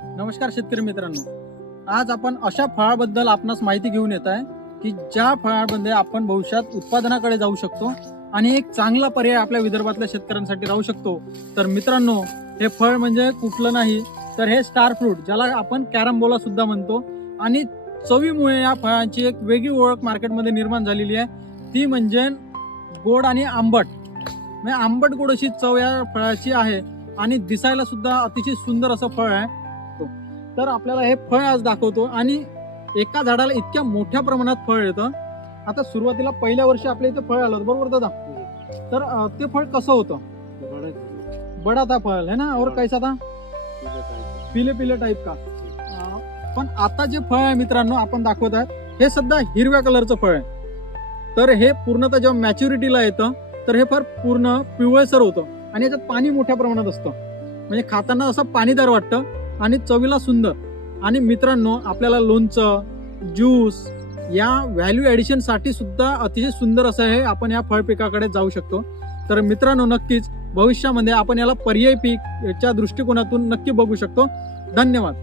नमस्कार शेतकरी मित्रांनो, आज आपण अशा फळाबद्दल आपणास माहिती घेऊन येत आहे की ज्या फळामध्ये आपण भविष्यात उत्पादनाकडे जाऊ शकतो आणि एक चांगला पर्याय आपल्या विदर्भातल्या शेतकऱ्यांसाठी राहू शकतो. तर मित्रांनो, हे फळ म्हणजे कुठलं नाही तर हे स्टार फ्रूट, ज्याला आपण कॅरमबोला सुद्धा म्हणतो. आणि चवीमुळे या फळांची एक वेगळी ओळख मार्केटमध्ये निर्माण झालेली आहे, ती म्हणजे गोड आणि आंबट. म्हणजे आंबट गोड अशी चव या फळाची आहे आणि दिसायला सुद्धा अतिशय सुंदर असं फळ आहे. तर आपल्याला हे फळ आज दाखवतो आणि एका झाडाला इतक्या मोठ्या प्रमाणात फळ येतं. आता सुरुवातीला पहिल्या वर्षी आपल्या इथे फळ आलं होतं, बरोबर दादा? तर ते फळ कसं होतं? बडा था फळ है ना, और कैसा था? पिले पिले टाइप का. पण आता जे फळ आहे मित्रांनो आपण दाखवत आहात, हे सध्या हिरव्या कलरचं फळ आहे. तर हे पूर्णतः जेव्हा मॅच्युरिटीला येतं तर हे फळ पूर्ण पिवळसर होतं आणि याच्यात पाणी मोठ्या प्रमाणात असतं. म्हणजे खाताना असं पाणीदार वाटतं आणि चवीला सुंदर. आणि मित्रांनो, आपल्याला लोणचं, ज्यूस या व्हॅल्यू ॲडिशन साठी सुद्धा अतिशय सुंदर असं हे आपण या फळ पिकाकडे जाऊ शकतो. तर मित्रांनो, नक्कीच भविष्यामध्ये आपण याला पर्यायी पीक याच्या दृष्टिकोनातून नक्की बघू शकतो. धन्यवाद.